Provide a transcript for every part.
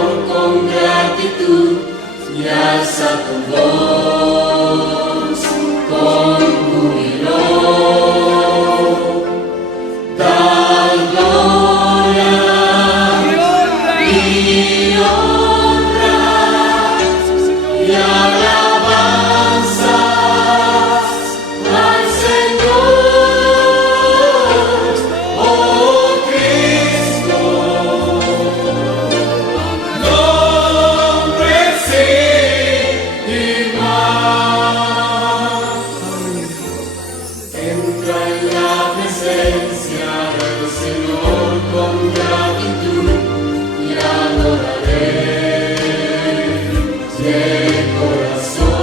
Señor con gratitud y alza tu voz con júbilo. Da gloria y honra y alabanzas al Señor, oh Cristo. Nombre sin igual. Entra en la presencia del Señor con gratitud y adoraré de corazón.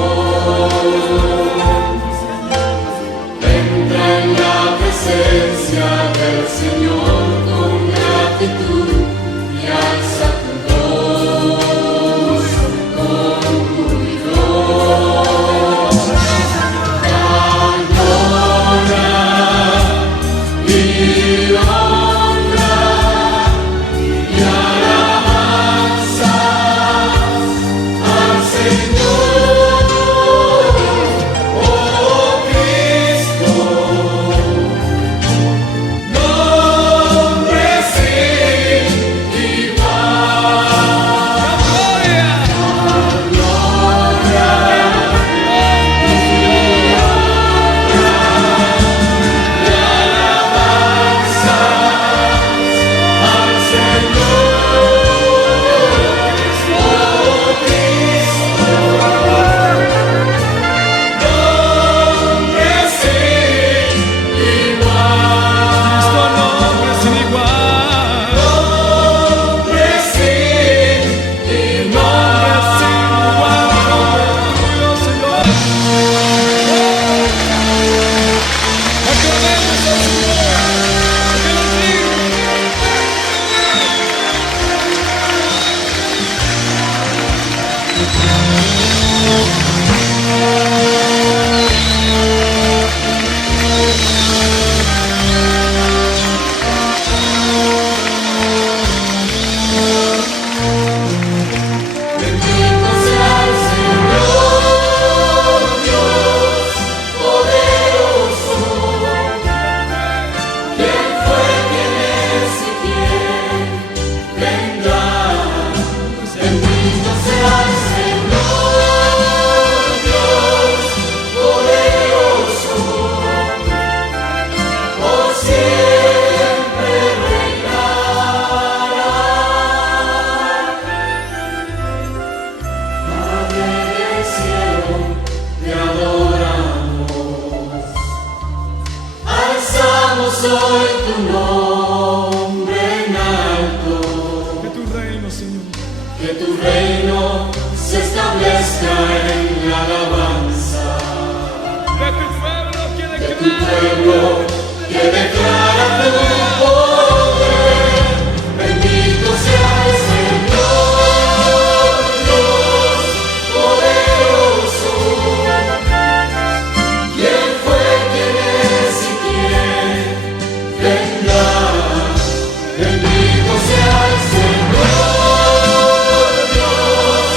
Entra en la presencia del Señor con gratitud y alza tu voz con júbilo. Da gloria y honra y alabanzas al Señor, oh Cristo. Nombre sin igual. Bendito sea el Señor Dios poderoso, quien fue, quien es y quien vendrá. Bendito sea el Señor Dios poderoso, por siempre reinará. Padre del cielo, te adoramos, alzamos hoy tu nombre en alto. Que tu reino, Señor, Que tu reino se establezca en la alabanza de tu pueblo que de tu declara pueblo que declara tu poder. Bendito sea el Señor Dios poderoso, quien fue, quien es y quien vendrá. Bendito sea el Señor Dios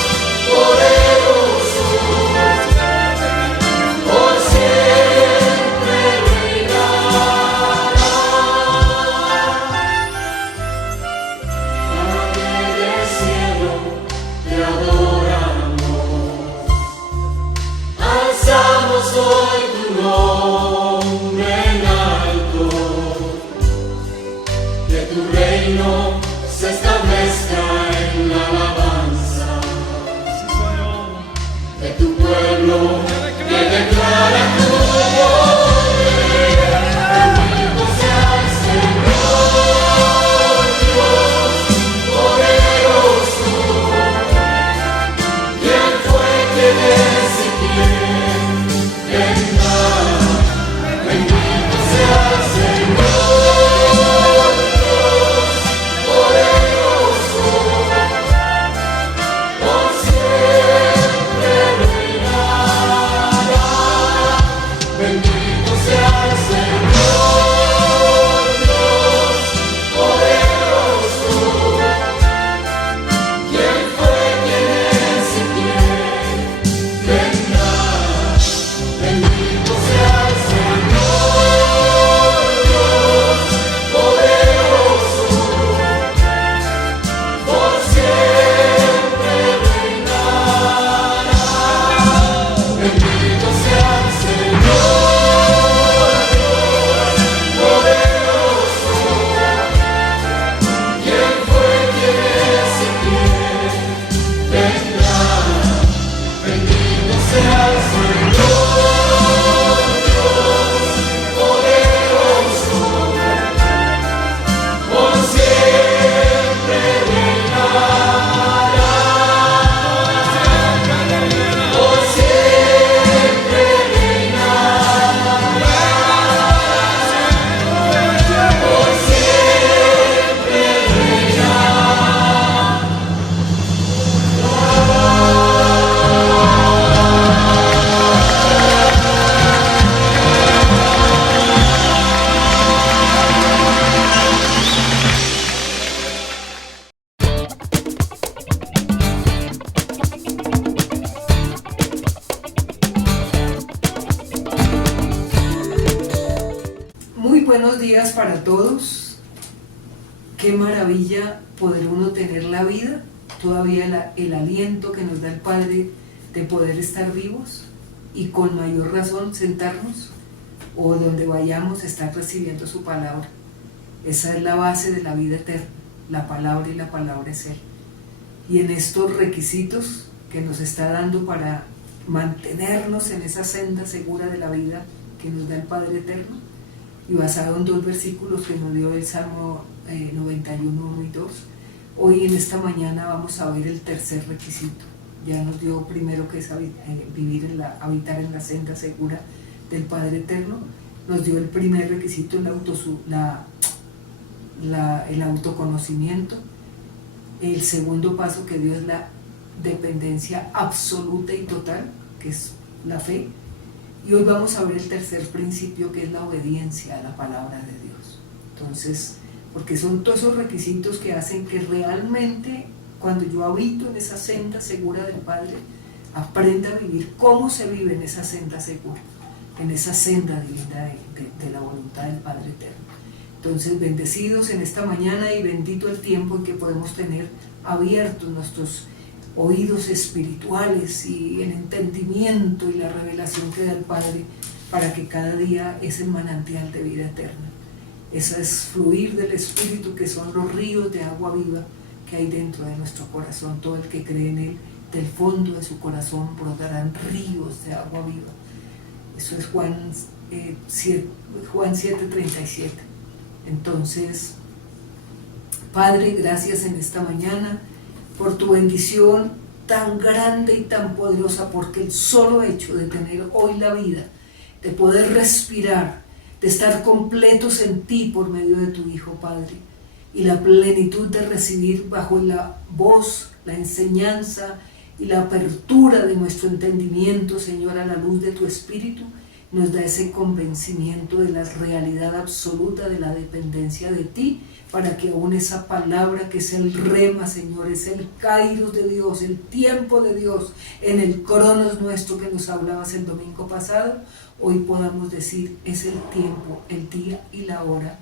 poderoso, por siempre reinará. buenos días para todos. Qué maravilla poder uno tener la vida, todavía el aliento que nos da el Padre de poder estar vivos y con mayor razón sentarnos o donde vayamos estar recibiendo su palabra. Esa es la base de la vida eterna, la palabra, y la palabra es Él. Y en estos requisitos que nos está dando para mantenernos en esa senda segura de la vida que nos da el Padre Eterno, y basado en 2 versículos que nos dio el Salmo 91, 1 y 2, hoy en esta mañana vamos a ver el tercer requisito. Ya nos dio primero que es habitar en la senda segura del Padre Eterno. Nos dio el primer requisito, el autoconocimiento. El segundo paso que dio es la dependencia absoluta y total, que es la fe. Y hoy vamos a ver el tercer principio, que es la obediencia a la palabra de Dios. Entonces, porque son todos esos requisitos que hacen que realmente, cuando yo habito en esa senda segura del Padre, aprenda a vivir cómo se vive en esa senda segura, en esa senda divina de la voluntad del Padre Eterno. Entonces, bendecidos en esta mañana y bendito el tiempo en que podemos tener abiertos nuestros oídos espirituales y el entendimiento y la revelación que da el Padre, para que cada día es el manantial de vida eterna. Esa es fluir del Espíritu, que son los ríos de agua viva que hay dentro de nuestro corazón. Todo el que cree en Él, del fondo de su corazón brotarán ríos de agua viva. Eso es Juan 7:37. Entonces, Padre, gracias en esta mañana por tu bendición tan grande y tan poderosa, porque el solo hecho de tener hoy la vida, de poder respirar, de estar completos en ti por medio de tu Hijo, Padre, y la plenitud de recibir bajo la voz, la enseñanza y la apertura de nuestro entendimiento, Señor, a la luz de tu Espíritu, nos da ese convencimiento de la realidad absoluta de la dependencia de ti, para que aún esa palabra que es el rema, Señor, es el kairos de Dios, el tiempo de Dios, en el cronos nuestro que nos hablabas el domingo pasado, hoy podamos decir, es el tiempo, el día y la hora,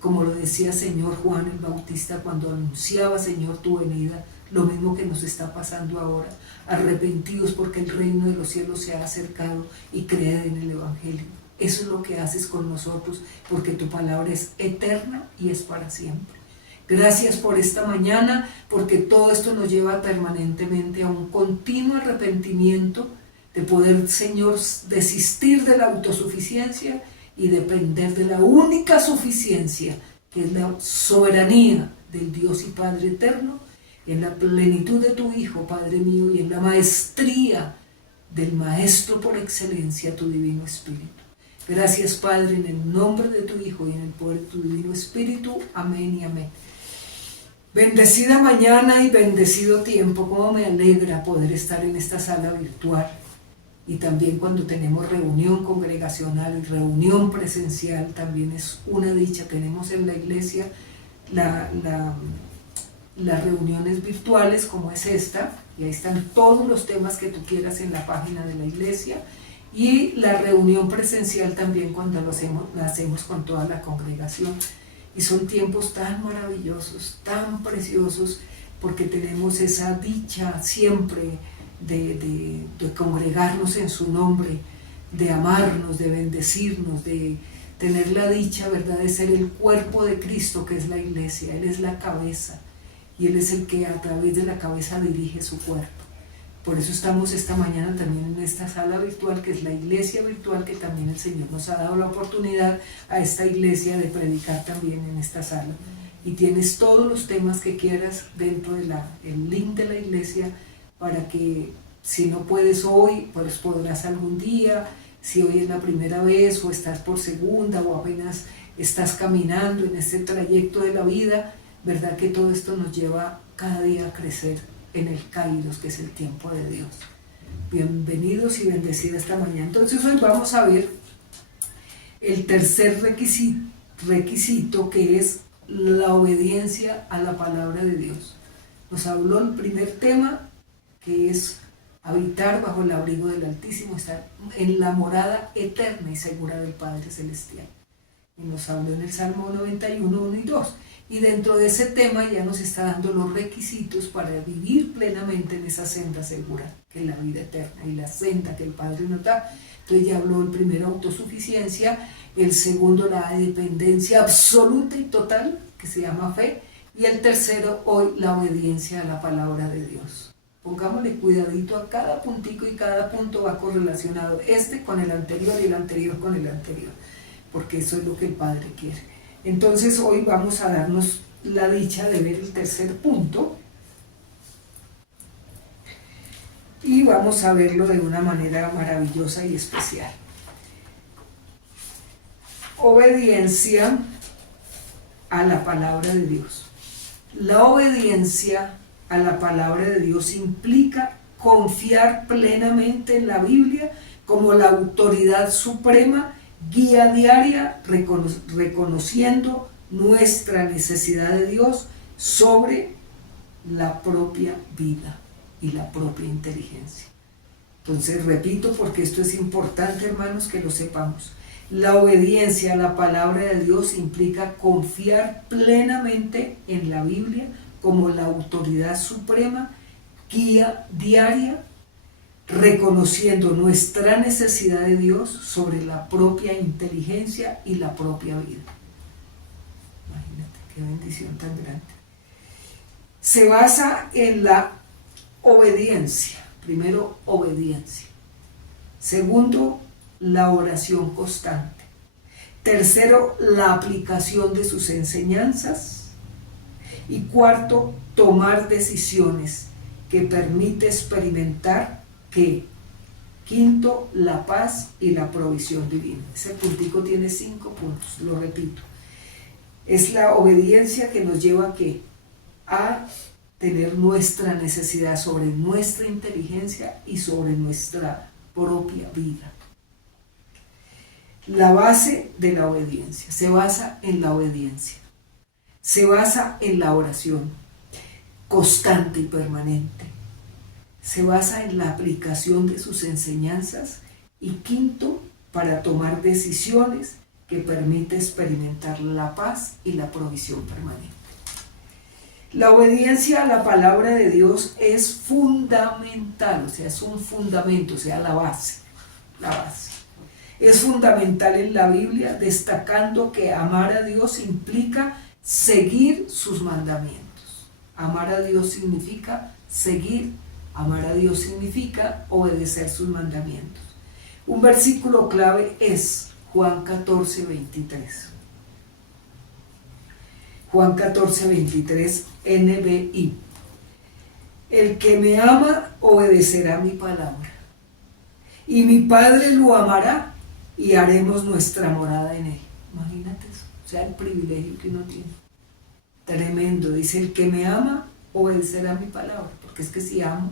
como lo decía Señor Juan el Bautista cuando anunciaba, Señor, tu venida, lo mismo que nos está pasando ahora. Arrepentidos porque el reino de los cielos se ha acercado, y creed en el Evangelio. Eso es lo que haces con nosotros, porque tu palabra es eterna y es para siempre. Gracias por esta mañana, porque todo esto nos lleva permanentemente a un continuo arrepentimiento, de poder, Señor, desistir de la autosuficiencia y depender de la única suficiencia, que es la soberanía del Dios y Padre eterno, en la plenitud de tu Hijo, Padre mío, y en la maestría del Maestro por excelencia, tu Divino Espíritu. Gracias, Padre, en el nombre de tu Hijo y en el poder de tu Divino Espíritu. Amén y amén. Bendecida mañana y bendecido tiempo. Cómo me alegra poder estar en esta sala virtual, y también cuando tenemos reunión congregacional y reunión presencial, también es una dicha. Tenemos en la iglesia las reuniones virtuales, como es esta, y ahí están todos los temas que tú quieras en la página de la iglesia, y la reunión presencial también, cuando la hacemos con toda la congregación. Y son tiempos tan maravillosos, tan preciosos, porque tenemos esa dicha siempre de congregarnos en su nombre, de amarnos, de bendecirnos, de tener la dicha, ¿verdad?, de ser el cuerpo de Cristo, que es la iglesia. Él es la cabeza, y Él es el que a través de la cabeza dirige su cuerpo. Por eso estamos esta mañana también en esta sala virtual, que es la iglesia virtual, que también el Señor nos ha dado la oportunidad a esta iglesia de predicar también en esta sala. Y tienes todos los temas que quieras dentro del link de la iglesia, para que, si no puedes hoy, pues podrás algún día. Si hoy es la primera vez, o estás por segunda, o apenas estás caminando en este trayecto de la vida, verdad que todo esto nos lleva cada día a crecer en el Kairos, que es el tiempo de Dios. Bienvenidos y bendecidas esta mañana. Entonces hoy vamos a ver el tercer requisito, que es la obediencia a la palabra de Dios. Nos habló el primer tema, que es habitar bajo el abrigo del Altísimo, estar en la morada eterna y segura del Padre Celestial. y nos habló en el Salmo 91, 1 y 2. Y dentro de ese tema ya nos está dando los requisitos para vivir plenamente en esa senda segura, que es la vida eterna y la senda que el Padre nos da. Entonces ya habló el primero, autosuficiencia, el segundo, la dependencia absoluta y total, que se llama fe, y el tercero, hoy, la obediencia a la palabra de Dios. Pongámosle cuidadito a cada puntico y cada punto va correlacionado, este con el anterior y el anterior con el anterior, porque eso es lo que el Padre quiere. Entonces hoy vamos a darnos la dicha de ver el tercer punto y vamos a verlo de una manera maravillosa y especial. Obediencia a la palabra de Dios. La obediencia a la palabra de Dios implica confiar plenamente en la Biblia como la autoridad suprema, guía diaria, reconociendo nuestra necesidad de Dios sobre la propia vida y la propia inteligencia. Entonces, repito, porque esto es importante, hermanos, que lo sepamos. La obediencia a la palabra de Dios implica confiar plenamente en la Biblia como la autoridad suprema, guía diaria, reconociendo nuestra necesidad de Dios sobre la propia inteligencia y la propia vida. Imagínate qué bendición tan grande. Se basa en la obediencia. Primero, obediencia. Segundo, la oración constante. Tercero, la aplicación de sus enseñanzas. Y cuarto, tomar decisiones que permite experimentar que. Quinto, la paz y la provisión divina. Ese puntico tiene 5 puntos, lo repito. Es la obediencia que nos lleva a ¿qué? A tener nuestra necesidad sobre nuestra inteligencia y sobre nuestra propia vida. La base de la obediencia se basa en la obediencia. Se basa en la oración constante y permanente. Se basa en la aplicación de sus enseñanzas. Y quinto, para tomar decisiones que permite experimentar la paz y la provisión permanente. La obediencia a la palabra de Dios es fundamental, o sea, es un fundamento, o sea, la base. Es fundamental en la Biblia, destacando que amar a Dios implica seguir sus mandamientos. Amar a Dios significa seguir, amar a Dios significa obedecer sus mandamientos. Un versículo clave es Juan 14, 23. Juan 14, 23, NBI. El que me ama obedecerá mi palabra, y mi Padre lo amará, y haremos nuestra morada en él. Imagínate eso, o sea, el privilegio que uno tiene. Tremendo, dice, el que me ama obedecerá mi palabra, porque es que si amo,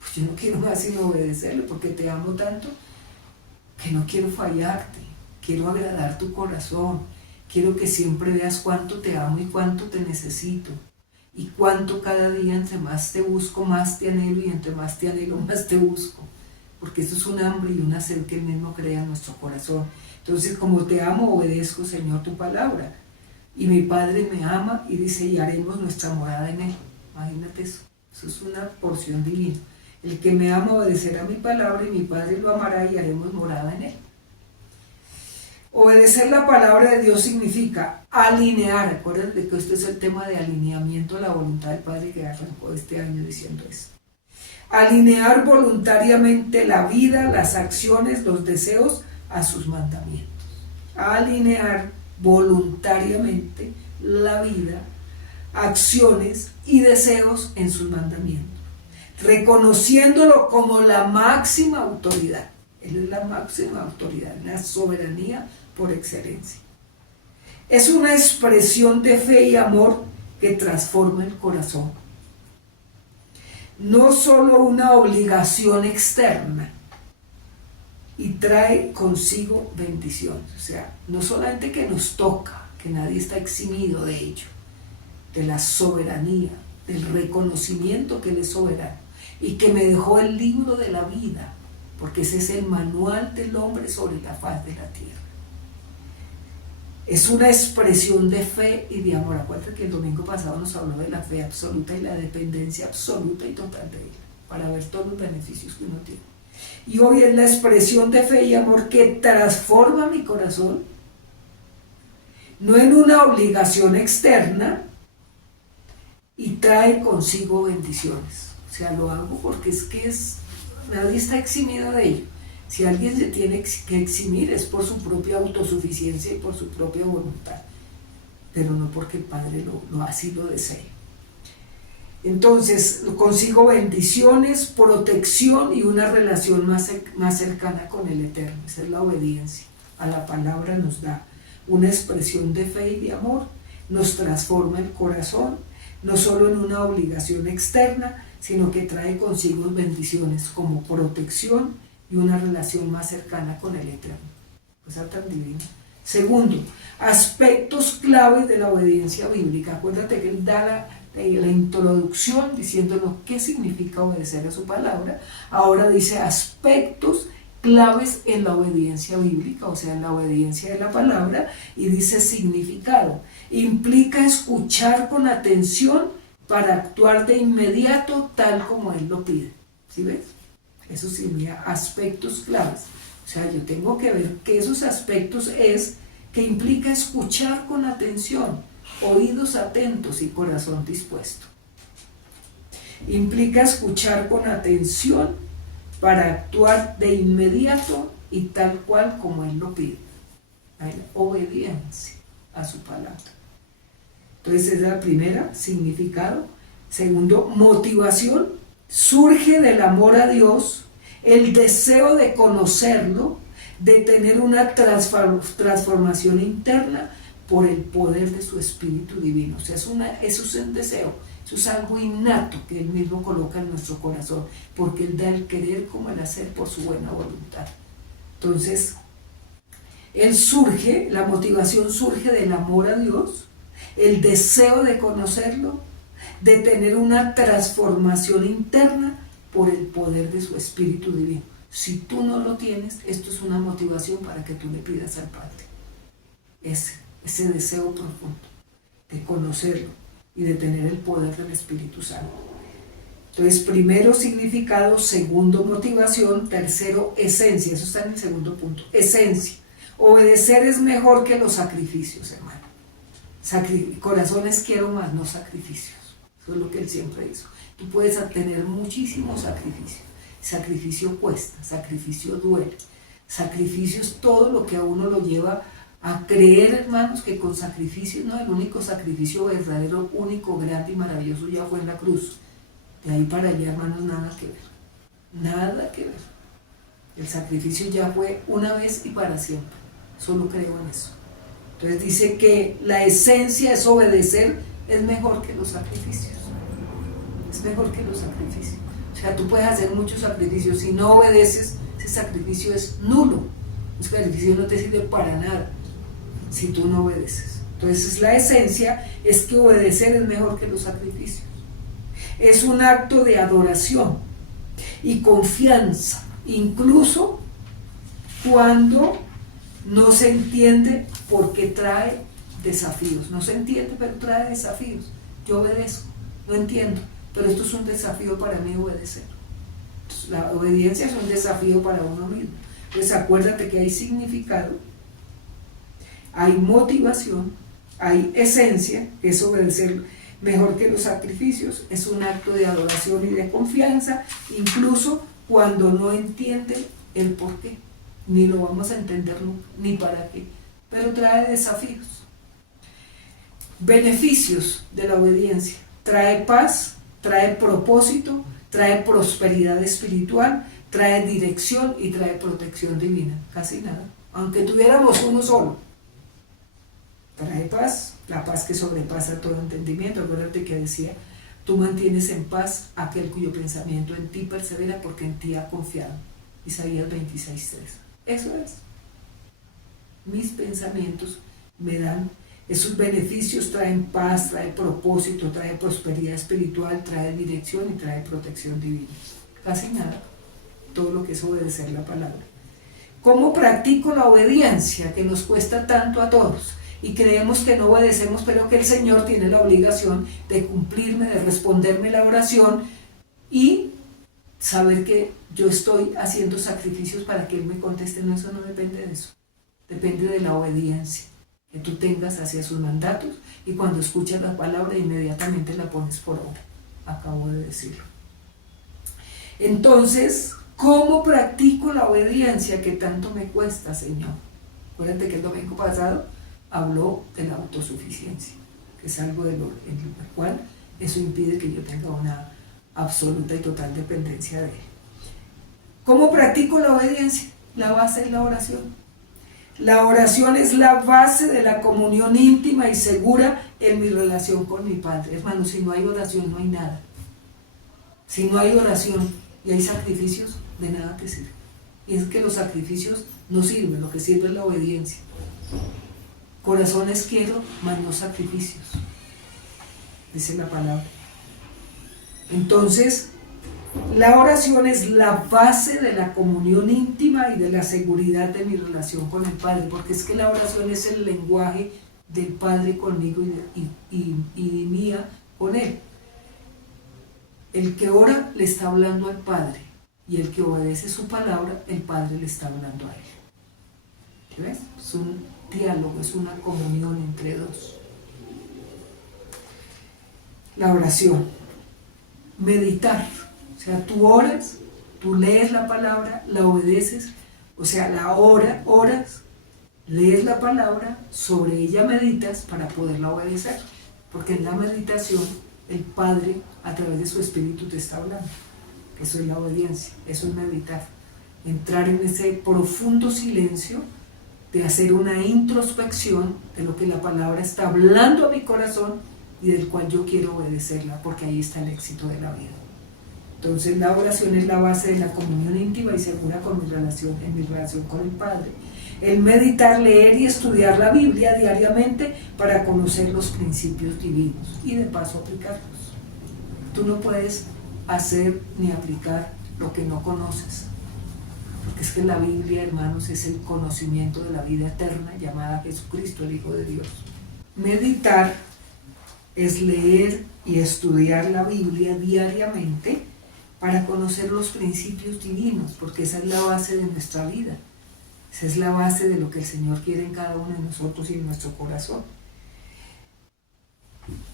pues yo no quiero más sino obedecerle, porque te amo tanto que no quiero fallarte, quiero agradar tu corazón, quiero que siempre veas cuánto te amo y cuánto te necesito, y cuánto cada día entre más te busco, más te anhelo, y entre más te anhelo, más te busco, porque eso es un hambre y una sed que Él mismo crea en nuestro corazón. Entonces, como te amo, obedezco, Señor, tu palabra, y mi Padre me ama, y dice, y haremos nuestra morada en Él. Imagínate eso es una porción divina. El que me ama obedecerá mi palabra, y mi Padre lo amará, y haremos morada en él. Obedecer la palabra de Dios significa alinear. Acuérdense que esto es el tema de alineamiento a la voluntad del Padre, que arrancó este año diciendo eso. Alinear voluntariamente la vida, las acciones, los deseos a sus mandamientos. Alinear voluntariamente la vida, acciones y deseos en sus mandamientos, reconociéndolo como la máxima autoridad. Él es la máxima autoridad, la soberanía por excelencia. Es una expresión de fe y amor que transforma el corazón. No solo una obligación externa, y trae consigo bendiciones. O sea, no solamente que nos toca, que nadie está eximido de ello, de la soberanía, del reconocimiento que Él es soberano, y que me dejó el libro de la vida, porque ese es el manual del hombre sobre la faz de la tierra. Es una expresión de fe y de amor. Acuérdate que el domingo pasado nos habló de la fe absoluta y la dependencia absoluta y total de ella, para ver todos los beneficios que uno tiene. Y hoy es la expresión de fe y amor que transforma mi corazón, no en una obligación externa, y trae consigo bendiciones. O sea, lo hago porque nadie está eximido de ello. Si alguien se tiene que eximir es por su propia autosuficiencia y por su propia voluntad, pero no porque el Padre así lo desee. Entonces, consigo bendiciones, protección y una relación más cercana con el Eterno. Esa es la obediencia a la palabra, nos da una expresión de fe y de amor, nos transforma el corazón, no solo en una obligación externa, sino que trae consigo bendiciones como protección y una relación más cercana con el Eterno. Cosa tan divina. Segundo, aspectos claves de la obediencia bíblica. Acuérdate que él da la introducción diciéndonos qué significa obedecer a su palabra. Ahora dice aspectos claves en la obediencia bíblica, o sea, en la obediencia de la palabra, y dice significado. Implica escuchar con atención para actuar de inmediato tal como él lo pide. ¿Sí ves? Eso significa aspectos claves. O sea, yo tengo que ver que esos aspectos que implica escuchar con atención, oídos atentos y corazón dispuesto. Implica escuchar con atención para actuar de inmediato y tal cual como él lo pide. Hay obediencia a su palabra. Entonces esa es la primera, significado. Segundo, motivación. Surge del amor a Dios, el deseo de conocerlo, de tener una transformación interna por el poder de su Espíritu Divino. O sea, eso es un deseo, eso es algo innato que Él mismo coloca en nuestro corazón, porque Él da el querer como el hacer por su buena voluntad. Entonces, la motivación surge del amor a Dios, el deseo de conocerlo, de tener una transformación interna por el poder de su Espíritu Divino. Si tú no lo tienes, esto es una motivación para que tú le pidas al Padre. Ese deseo profundo de conocerlo y de tener el poder del Espíritu Santo. Entonces, primero significado, segundo motivación, tercero esencia. Eso está en el segundo punto. Esencia. Obedecer es mejor que los sacrificios, hermano. Corazones quiero más, no sacrificios. Eso es lo que él siempre hizo. Tú puedes tener muchísimos sacrificios. Sacrificio cuesta, sacrificio duele. Sacrificio es todo lo que a uno lo lleva a creer, hermanos, que con sacrificio, no, el único sacrificio verdadero, único, grande y maravilloso ya fue en la cruz. De ahí para allá, hermanos, nada que ver. Nada que ver. El sacrificio ya fue una vez y para siempre. Solo creo en eso. Entonces dice que la esencia es obedecer, es mejor que los sacrificios. Es mejor que los sacrificios. O sea, tú puedes hacer muchos sacrificios. Si no obedeces, ese sacrificio es nulo. Un sacrificio no te sirve para nada si tú no obedeces. Entonces la esencia es que obedecer es mejor que los sacrificios. Es un acto de adoración y confianza, incluso cuando no se entiende, porque trae desafíos. No se entiende, pero trae desafíos. Yo obedezco, no entiendo, pero esto es un desafío para mí obedecer. Entonces, la obediencia es un desafío para uno mismo. Entonces acuérdate que hay significado, hay motivación, hay esencia, que es obedecer mejor que los sacrificios, es un acto de adoración y de confianza, incluso cuando no entiende el por qué, ni lo vamos a entender nunca, ni para qué, pero trae desafíos. Beneficios de la obediencia: trae paz, trae propósito, trae prosperidad espiritual, trae dirección y trae protección divina. Casi nada, aunque tuviéramos uno solo. Trae paz, la paz que sobrepasa todo entendimiento. Acuérdate que decía: tú mantienes en paz aquel cuyo pensamiento en ti persevera, porque en ti ha confiado. Isaías 26:3. Eso es. Mis pensamientos me dan esos beneficios, traen paz, trae propósito, trae prosperidad espiritual, trae dirección y trae protección divina. Casi nada. Todo lo que es obedecer la palabra. ¿Cómo practico la obediencia que nos cuesta tanto a todos? y creemos que no obedecemos, pero que el Señor tiene la obligación de cumplirme, de responderme la oración y saber que yo estoy haciendo sacrificios para que Él me conteste. No, eso no depende de eso, depende de la obediencia que tú tengas hacia sus mandatos, y cuando escuchas la palabra inmediatamente la pones por obra. Acabo de decirlo. Entonces, ¿cómo practico la obediencia que tanto me cuesta, Señor? Acuérdate que el domingo pasado habló de la autosuficiencia, que es algo en lo cual eso impide que yo tenga una absoluta y total dependencia de Él. ¿Cómo practico la obediencia? La base es la oración. La oración es la base de la comunión íntima y segura en mi relación con mi Padre. Hermano, si no hay oración, no hay nada. Si no hay oración y hay sacrificios, de nada te sirve. Y es que los sacrificios no sirven, lo que sirve es la obediencia. Corazones quiero, mas no sacrificios, dice la palabra. Entonces, la oración es la base de la comunión íntima y de la seguridad de mi relación con el Padre, porque es que la oración es el lenguaje del Padre conmigo y mía con Él. El que ora le está hablando al Padre, y el que obedece su palabra, el Padre le está hablando a Él. ¿Sí ves? Es un diálogo, es una comunión entre dos. La oración. Meditar. O sea, tú oras, tú lees la palabra, la obedeces, o sea, oras, lees la palabra, sobre ella meditas para poderla obedecer, porque en la meditación el Padre a través de su Espíritu te está hablando. Eso es la obediencia, eso es meditar, entrar en ese profundo silencio de hacer una introspección de lo que la palabra está hablando a mi corazón y del cual yo quiero obedecerla, porque ahí está el éxito de la vida. Entonces la oración es la base de la comunión íntima y segura en mi relación con el Padre. El meditar, leer y estudiar la Biblia diariamente para conocer los principios divinos y de paso aplicarlos. Tú no puedes hacer ni aplicar lo que no conoces, porque es que la Biblia, hermanos, es el conocimiento de la vida eterna llamada Jesucristo, el Hijo de Dios. Meditar es leer y estudiar la Biblia diariamente para conocer los principios divinos, porque esa es la base de nuestra vida. Esa es la base de lo que el Señor quiere en cada uno de nosotros y en nuestro corazón.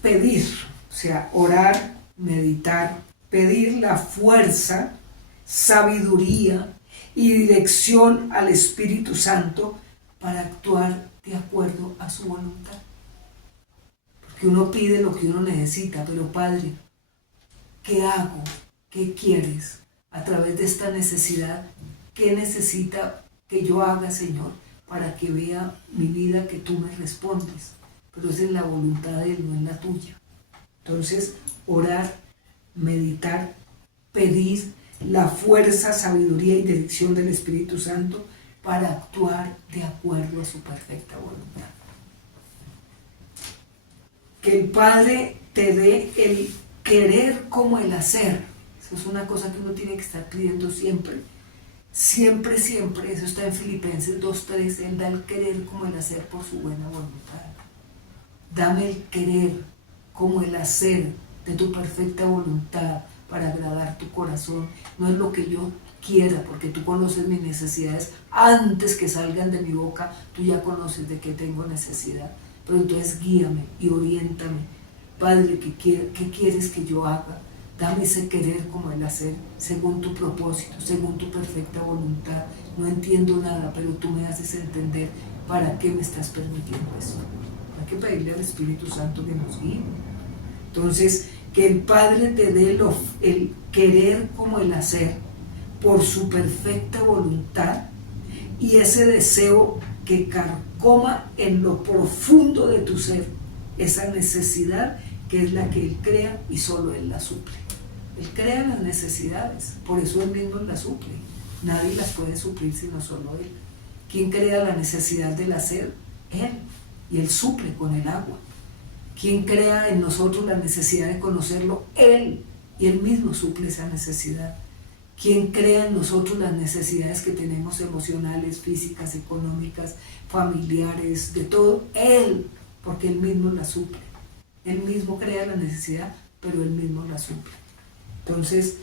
Pedir, o sea, orar, meditar, pedir la fuerza, sabiduría y dirección al Espíritu Santo para actuar de acuerdo a su voluntad. Porque uno pide lo que uno necesita, pero Padre, ¿qué hago? ¿Qué quieres a través de esta necesidad? ¿Qué necesita que yo haga, Señor, para que vea mi vida que tú me respondes? Pero es en la voluntad de Él, no en la tuya. Entonces, orar, meditar, pedir la fuerza, sabiduría y dirección del Espíritu Santo para actuar de acuerdo a su perfecta voluntad. Que el Padre te dé el querer como el hacer. Eso es una cosa que uno tiene que estar pidiendo siempre. Siempre, siempre. Eso está en Filipenses 2:3. Él da el querer como el hacer por su buena voluntad. Dame el querer como el hacer de tu perfecta voluntad para agradar tu corazón. No es lo que yo quiera, porque tú conoces mis necesidades antes que salgan de mi boca. Tú ya conoces de qué tengo necesidad. Pero entonces guíame y oriéntame. Padre, ¿qué quieres que yo haga? Dame ese querer como el hacer, según tu propósito, según tu perfecta voluntad. No entiendo nada, pero tú me haces entender para qué me estás permitiendo eso. Hay que pedirle al Espíritu Santo que nos guíe. Entonces, que el Padre te dé el querer como el hacer, por su perfecta voluntad, y ese deseo que carcoma en lo profundo de tu ser, esa necesidad que es la que Él crea y solo Él la suple. Él crea las necesidades, por eso Él mismo las suple. Nadie las puede suplir sino solo Él. ¿Quién crea la necesidad del hacer? Él. Y Él suple con el agua. ¿Quién crea en nosotros la necesidad de conocerlo? Él. Y Él mismo suple esa necesidad. quien crea en nosotros las necesidades que tenemos emocionales, físicas, económicas, familiares, de todo, Él, porque Él mismo las suple. Él mismo crea la necesidad, pero Él mismo la suple. Entonces,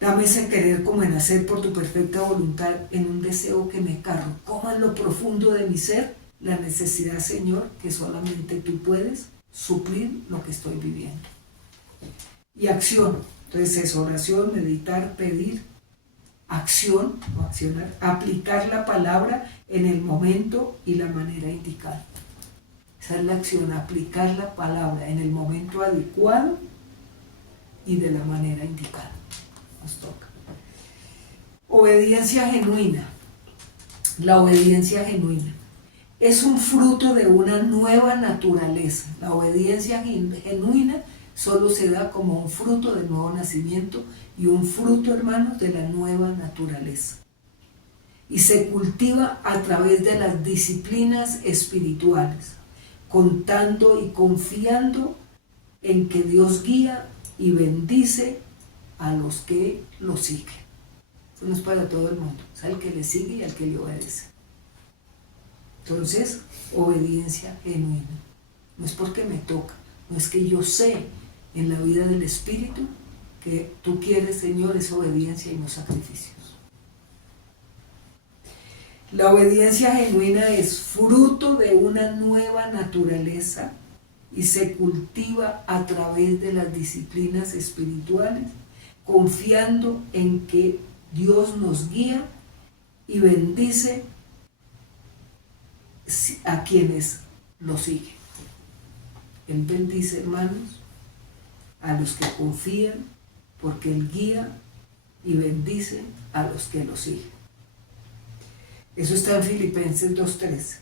dame ese querer como en hacer por tu perfecta voluntad, en un deseo que me carcoma en lo profundo de mi ser, la necesidad, Señor, que solamente tú puedes suplir lo que estoy viviendo. Y acción, entonces es oración, meditar, pedir, acción, o accionar, aplicar la palabra en el momento y la manera indicada. Esa es la acción, aplicar la palabra en el momento adecuado y de la manera indicada. Nos toca. Obediencia genuina. La obediencia genuina es un fruto de una nueva naturaleza. La obediencia genuina solo se da como un fruto del nuevo nacimiento y un fruto, hermanos, de la nueva naturaleza. Y se cultiva a través de las disciplinas espirituales, contando y confiando en que Dios guía y bendice a los que lo siguen. Eso no es para todo el mundo, es al que le sigue y al que le obedece. Entonces, obediencia genuina. No es porque me toca, no es que yo sé en la vida del Espíritu que tú quieres, Señor, es obediencia y no sacrificios. La obediencia genuina es fruto de una nueva naturaleza y se cultiva a través de las disciplinas espirituales, confiando en que Dios nos guía y bendice a quienes lo siguen. Él bendice, hermanos, a los que confían, porque Él guía y bendice a los que lo siguen. Eso está en Filipenses 2:13.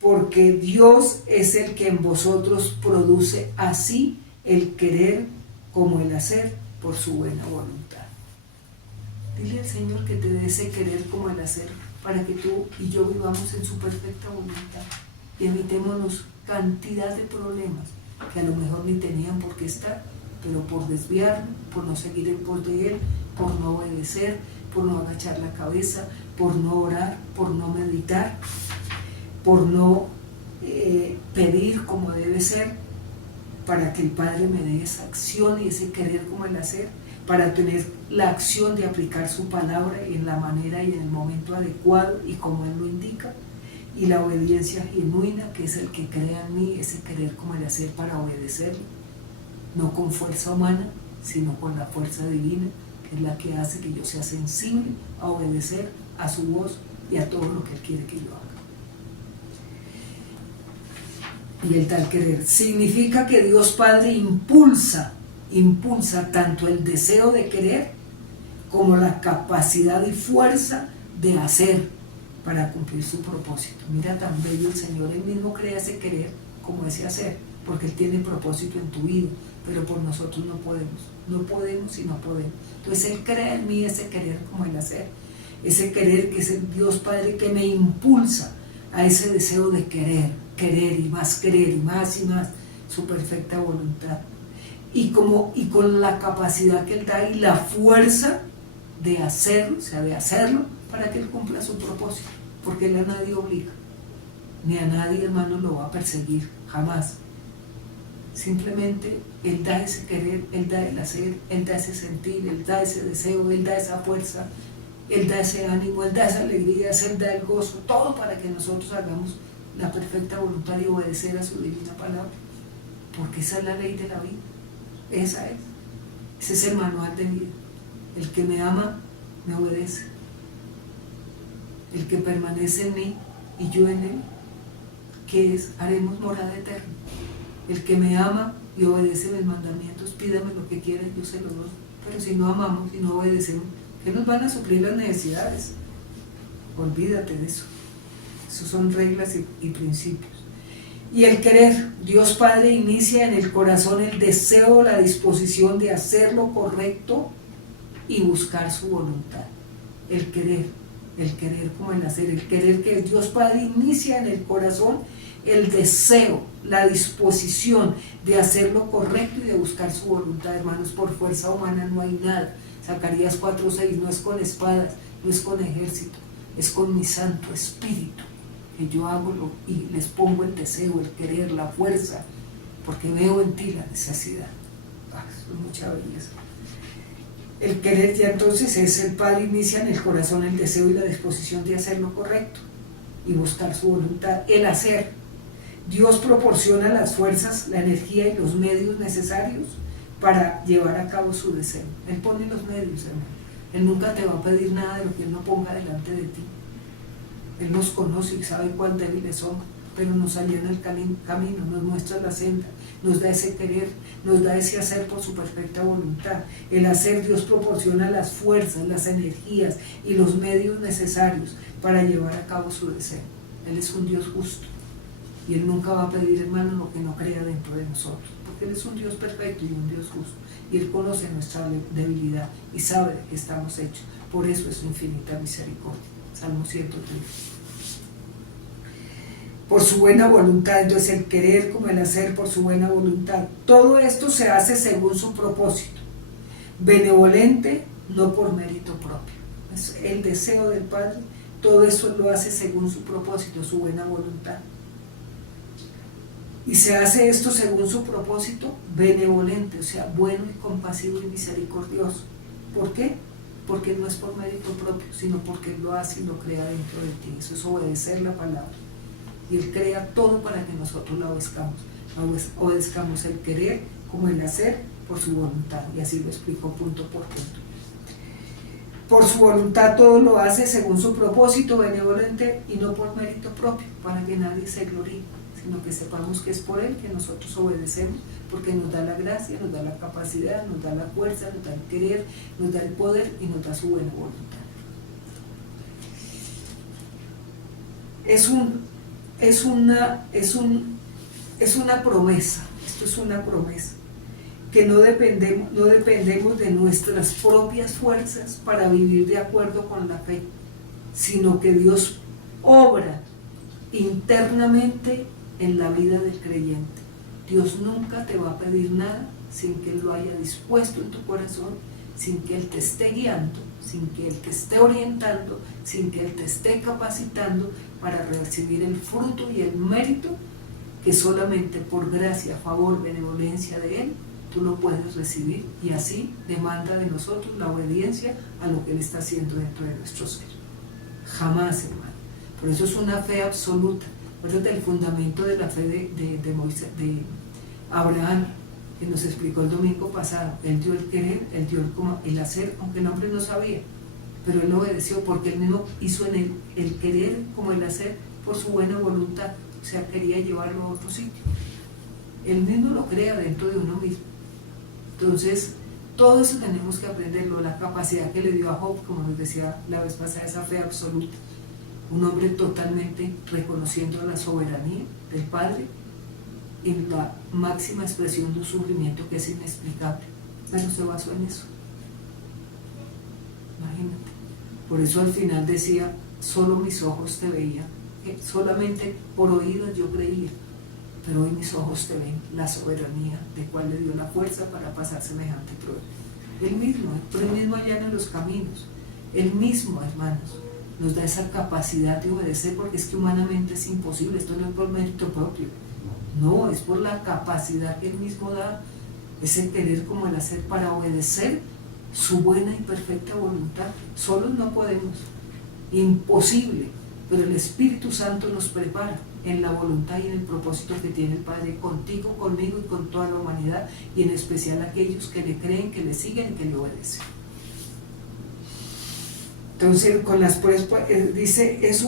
Porque Dios es el que en vosotros produce así el querer como el hacer por su buena voluntad. Dile al Señor que te dé ese querer como el hacer para que tú y yo vivamos en su perfecta voluntad y evitémonos cantidad de problemas que a lo mejor ni tenían por qué estar, pero por desviarnos, por no seguir en pos de Él, por no obedecer, por no agachar la cabeza, por no orar, por no meditar, por no pedir como debe ser, para que el Padre me dé esa acción y ese querer como el hacer, para tener la acción de aplicar su palabra en la manera y en el momento adecuado y como Él lo indica, y la obediencia genuina, que es el que crea en mí, ese querer como el hacer para obedecerlo, no con fuerza humana, sino con la fuerza divina, que es la que hace que yo sea sensible a obedecer a su voz y a todo lo que Él quiere que yo haga. Y el tal querer significa que Dios Padre impulsa tanto el deseo de querer como la capacidad y fuerza de hacer para cumplir su propósito. Mira tan bello el Señor, Él mismo crea ese querer como ese hacer, porque Él tiene propósito en tu vida, pero por nosotros no podemos y no podemos. Entonces Él crea en mí ese querer como el hacer, ese querer que es el Dios Padre que me impulsa a ese deseo de querer y más, su perfecta voluntad. Y con la capacidad que Él da y la fuerza de hacerlo, o sea, de hacerlo para que Él cumpla su propósito, porque Él a nadie obliga, ni a nadie, hermano, lo va a perseguir, jamás. Simplemente Él da ese querer, Él da el hacer, Él da ese sentir, Él da ese deseo, Él da esa fuerza, Él da ese ánimo, Él da esa alegría, Él da el gozo, todo para que nosotros hagamos la perfecta voluntad y obedecer a su divina palabra, porque esa es la ley de la vida, ese es el manual de vida. El que me ama, me obedece. El que permanece en mí y yo en él, ¿qué es? Haremos morada eterna. El que me ama y obedece mis mandamientos, pídame lo que quiera y yo se lo doy. Pero si no amamos y no obedecemos, ¿qué nos van a suplir las necesidades? Olvídate de eso. Esos son reglas y principios. Y el querer, Dios Padre inicia en el corazón el deseo, la disposición de hacer lo correcto y buscar su voluntad. El querer como el hacer, el querer que Dios Padre inicia en el corazón el deseo, la disposición de hacer lo correcto y de buscar su voluntad, hermanos. Por fuerza humana no hay nada. Zacarías 4:6, no es con espadas, no es con ejército, es con mi Santo Espíritu, que yo hago y les pongo el deseo, el querer, la fuerza, porque veo en ti la necesidad. Eso es mucha belleza. El querer ya entonces es el Padre inicia en el corazón el deseo y la disposición de hacer lo correcto y buscar su voluntad. El hacer. Dios proporciona las fuerzas, la energía y los medios necesarios para llevar a cabo su deseo. Él pone los medios, hermano. Él nunca te va a pedir nada de lo que Él no ponga delante de ti. Él nos conoce y sabe cuán débiles somos, pero nos allena el camino, nos muestra la senda, nos da ese querer, nos da ese hacer por su perfecta voluntad. El hacer, Dios proporciona las fuerzas, las energías y los medios necesarios para llevar a cabo su deseo. Él es un Dios justo y Él nunca va a pedir, hermano, lo que no crea dentro de nosotros, porque Él es un Dios perfecto y un Dios justo, y Él conoce nuestra debilidad y sabe de qué estamos hechos. Por eso es su infinita misericordia. Salmo 103. Por su buena voluntad, entonces el querer como el hacer por su buena voluntad. Todo esto se hace según su propósito, benevolente, no por mérito propio. Es el deseo del Padre, todo eso lo hace según su propósito, su buena voluntad. Y se hace esto según su propósito benevolente, o sea, bueno y compasivo y misericordioso. ¿Por qué? Porque no es por mérito propio, sino porque Él lo hace y lo crea dentro de ti. Eso es obedecer la palabra. Y Él crea todo para que nosotros la obedezcamos el querer como el hacer por su voluntad, y así lo explico punto por punto. Por su voluntad todo lo hace según su propósito benevolente y no por mérito propio, para que nadie se gloríe, sino que sepamos que es por Él que nosotros obedecemos, porque nos da la gracia, nos da la capacidad, nos da la fuerza, nos da el querer, nos da el poder y nos da su buena voluntad. Es una promesa, esto es una promesa, que no dependemos de nuestras propias fuerzas para vivir de acuerdo con la fe, sino que Dios obra internamente en la vida del creyente. Dios nunca te va a pedir nada sin que Él lo haya dispuesto en tu corazón, sin que Él te esté guiando, sin que Él te esté orientando, sin que Él te esté capacitando para recibir el fruto y el mérito que solamente por gracia, favor, benevolencia de Él tú lo puedes recibir, y así demanda de nosotros la obediencia a lo que Él está haciendo dentro de nuestro ser. Jamás, hermano. Por eso es una fe absoluta. Acuérdate del fundamento de la fe de Moisés, de Abraham, que nos explicó el domingo pasado. Él dio el querer, Él dio el hacer, aunque el hombre no sabía, pero Él obedeció porque Él mismo hizo en él el querer como el hacer por su buena voluntad, o sea, quería llevarlo a otro sitio. Él mismo lo crea dentro de uno mismo. Entonces, todo eso tenemos que aprenderlo, la capacidad que le dio a Job, como nos decía la vez pasada, esa fe absoluta. Un hombre totalmente reconociendo la soberanía del Padre en la máxima expresión de un sufrimiento que es inexplicable, pero se basó en eso. Imagínate. Por eso al final decía, solo mis ojos te veían, solamente por oídos yo creía, pero hoy mis ojos te ven la soberanía de cuál le dio la fuerza para pasar semejante prueba. Él mismo allana los caminos, Él mismo, hermanos, nos da esa capacidad de obedecer, porque es que humanamente es imposible. Esto no es por mérito propio, no, es por la capacidad que Él mismo da, ese querer como el hacer para obedecer su buena y perfecta voluntad. Solos no podemos, imposible, pero el Espíritu Santo nos prepara en la voluntad y en el propósito que tiene el Padre contigo, conmigo y con toda la humanidad, y en especial aquellos que le creen, que le siguen y que le obedecen. Entonces, con las pruebas, dice, es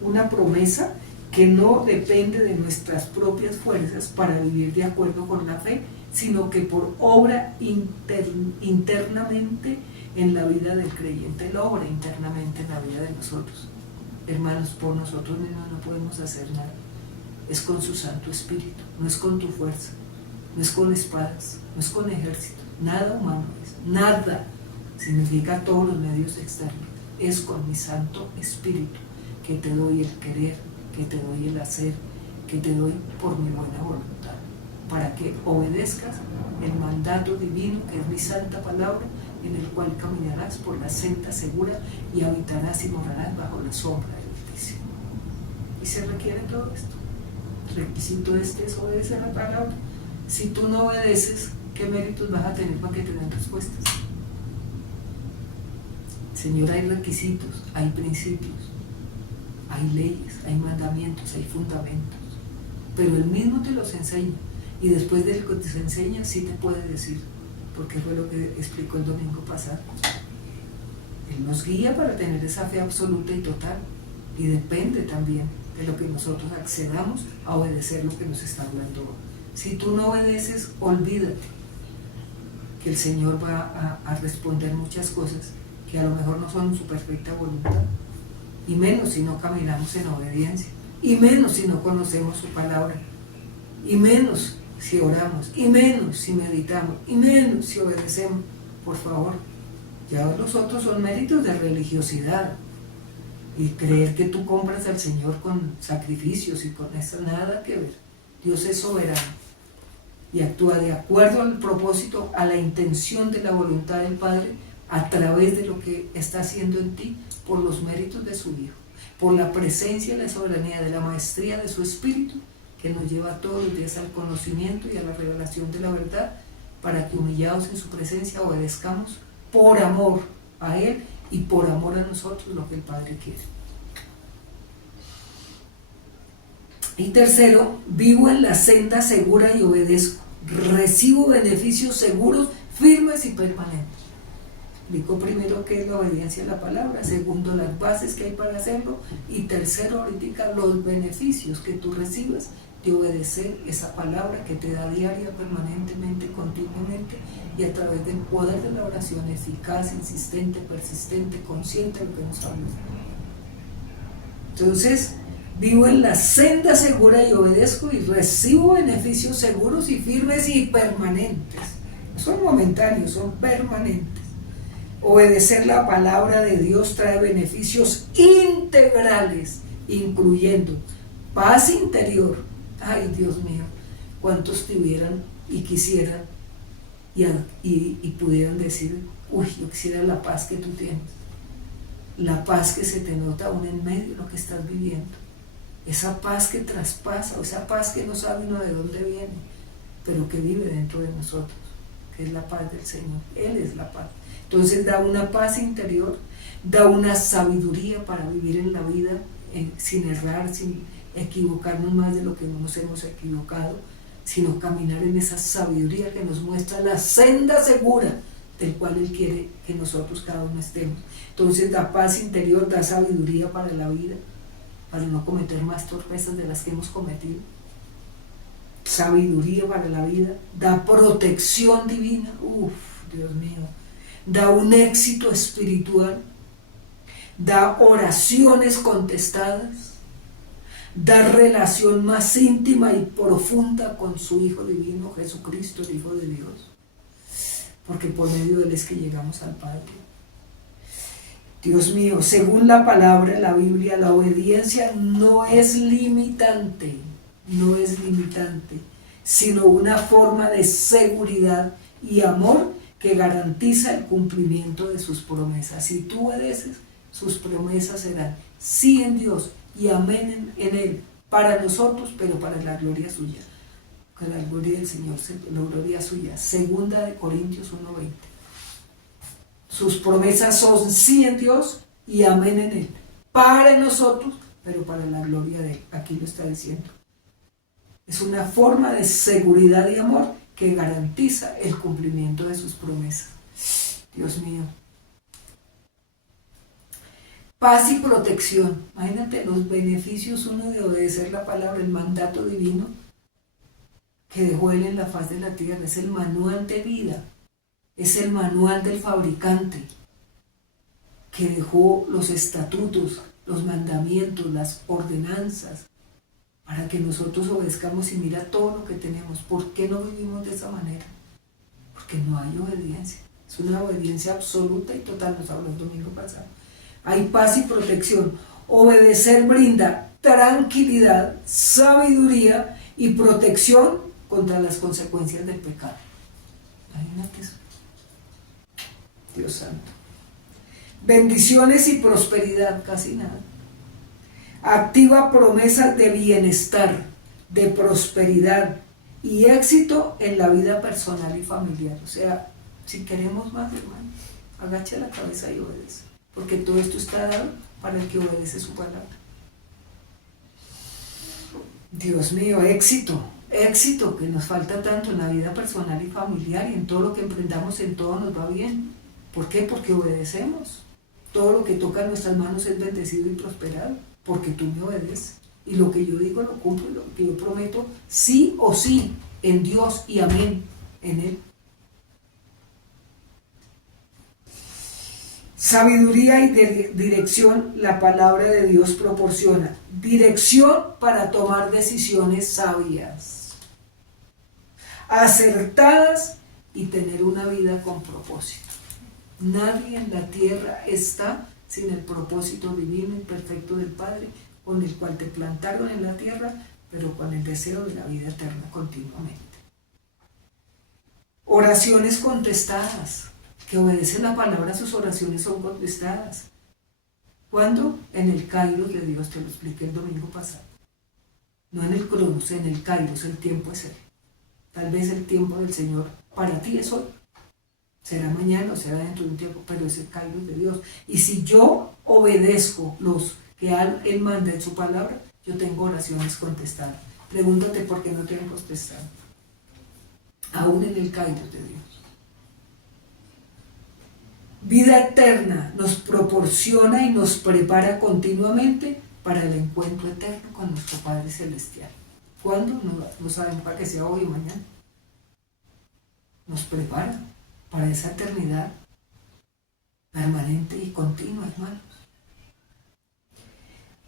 una promesa que no depende de nuestras propias fuerzas para vivir de acuerdo con la fe, sino que por obra internamente en la vida del creyente. Él obra internamente en la vida de nosotros. Hermanos, por nosotros mismos no podemos hacer nada. Es con su Santo Espíritu, no es con tu fuerza, no es con espadas, no es con ejército, nada humano es, nada. Significa todos los medios externos. Es con mi Santo Espíritu que te doy el querer, que te doy el hacer, que te doy por mi buena voluntad, para que obedezcas el mandato divino, que es mi santa palabra, en el cual caminarás por la senda segura y habitarás y morarás bajo la sombra del Altísimo. Y se requiere todo esto. El requisito este es obedecer la palabra. Si tú no obedeces, ¿qué méritos vas a tener para que te den respuestas? Señor, hay requisitos, hay principios, hay leyes, hay mandamientos, hay fundamentos, pero Él mismo te los enseña, y después de lo que te enseña sí te puede decir, porque fue lo que explicó el domingo pasado. Él nos guía para tener esa fe absoluta y total, y depende también de lo que nosotros accedamos a obedecer lo que nos está hablando hoy. Si tú no obedeces, olvídate que el Señor va a responder muchas cosas que a lo mejor no son su perfecta voluntad, y menos si no caminamos en obediencia, y menos si no conocemos su palabra, y menos si oramos, y menos si meditamos, y menos si obedecemos. Por favor, ya los otros son méritos de religiosidad, y creer que tú compras al Señor con sacrificios y con eso, nada que ver. Dios es soberano y actúa de acuerdo al propósito, a la intención de la voluntad del Padre, a través de lo que está haciendo en ti, por los méritos de su Hijo, por la presencia y la soberanía de la maestría de su Espíritu, que nos lleva todos los días al conocimiento y a la revelación de la verdad, para que humillados en su presencia obedezcamos por amor a Él y por amor a nosotros lo que el Padre quiere. Y tercero, vivo en la senda segura y obedezco, recibo beneficios seguros, firmes y permanentes. Explico primero qué es la obediencia a la palabra, segundo las bases que hay para hacerlo, y tercero ahorita los beneficios que tú recibes de obedecer esa palabra que te da diaria, permanentemente, continuamente, y a través del poder de la oración eficaz, insistente, persistente, consciente de lo que nos habla. Entonces, vivo en la senda segura y obedezco y recibo beneficios seguros y firmes y permanentes. No son momentáneos, son permanentes. Obedecer la palabra de Dios trae beneficios integrales, incluyendo paz interior. Ay, Dios mío, cuántos tuvieran y quisieran y pudieran decir, uy, yo quisiera la paz que tú tienes, la paz que se te nota aún en medio de lo que estás viviendo, esa paz que traspasa, o esa paz que no sabe uno de dónde viene, pero que vive dentro de nosotros, que es la paz del Señor. Él es la paz. Entonces da una paz interior, da una sabiduría para vivir en la vida sin errar, sin equivocarnos más de lo que nos hemos equivocado, sino caminar en esa sabiduría que nos muestra la senda segura del cual Él quiere que nosotros cada uno estemos. Entonces da paz interior, da sabiduría para la vida, para no cometer más torpezas de las que hemos cometido. Sabiduría para la vida, da protección divina, Dios mío, da un éxito espiritual, da oraciones contestadas, da relación más íntima y profunda con su Hijo divino, Jesucristo, el Hijo de Dios, porque por medio de Él es que llegamos al Padre. Dios mío, según la palabra, la Biblia, la obediencia no es limitante, sino una forma de seguridad y amor que garantiza el cumplimiento de sus promesas. Si tú obedeces, sus promesas serán sí en Dios y amén en Él, para nosotros, pero para la gloria suya, para la gloria del Señor, la gloria suya. Segunda de Corintios 1:20. Sus promesas son sí en Dios y amén en Él, para nosotros, pero para la gloria de Él. Aquí lo está diciendo. Es una forma de seguridad y amor que garantiza el cumplimiento de sus promesas. Dios mío. Paz y protección. Imagínate los beneficios uno de obedecer la palabra, el mandato divino que dejó Él en la faz de la tierra. Es el manual de vida, es el manual del fabricante que dejó los estatutos, los mandamientos, las ordenanzas, para que nosotros obedezcamos. Y mira todo lo que tenemos. ¿Por qué no vivimos de esa manera? Porque no hay obediencia. Es una obediencia absoluta y total. Nos habló el domingo pasado. Hay paz y protección. Obedecer brinda tranquilidad, sabiduría y protección contra las consecuencias del pecado. Imagínate eso. Dios santo. Bendiciones y prosperidad, casi nada. Activa promesas de bienestar, de prosperidad y éxito en la vida personal y familiar. O sea, si queremos más, hermano, agacha la cabeza y obedece, porque todo esto está dado para el que obedece su palabra. Dios mío, éxito, que nos falta tanto en la vida personal y familiar, y en todo lo que emprendamos, en todo nos va bien. ¿Por qué? Porque obedecemos. Todo lo que toca en nuestras manos es bendecido y prosperado, porque tú me obedeces. Y lo que yo digo lo cumplo, y lo que yo prometo, sí o sí, en Dios y amén, en Él. Sabiduría y dirección, la palabra de Dios proporciona. Dirección para tomar decisiones sabias, acertadas y tener una vida con propósito. Nadie en la tierra está sin el propósito divino y perfecto del Padre, con el cual te plantaron en la tierra, pero con el deseo de la vida eterna continuamente. Oraciones contestadas. Que obedecen la palabra, sus oraciones son contestadas. ¿Cuándo? En el Kairos de Dios, te lo expliqué el domingo pasado. No en el Cronos, en el Kairos, el tiempo es Él. Tal vez el tiempo del Señor para ti es hoy. Será mañana o será dentro de un tiempo, pero es el Kairos de Dios. Y si yo obedezco los que Él manda en su palabra, yo tengo oraciones contestadas. Pregúntate por qué no te han contestado. Aún en el Kairos de Dios. Vida eterna nos proporciona y nos prepara continuamente para el encuentro eterno con nuestro Padre Celestial. ¿Cuándo? No sabemos, para que sea hoy o mañana. Nos prepara para esa eternidad permanente y continua, hermanos.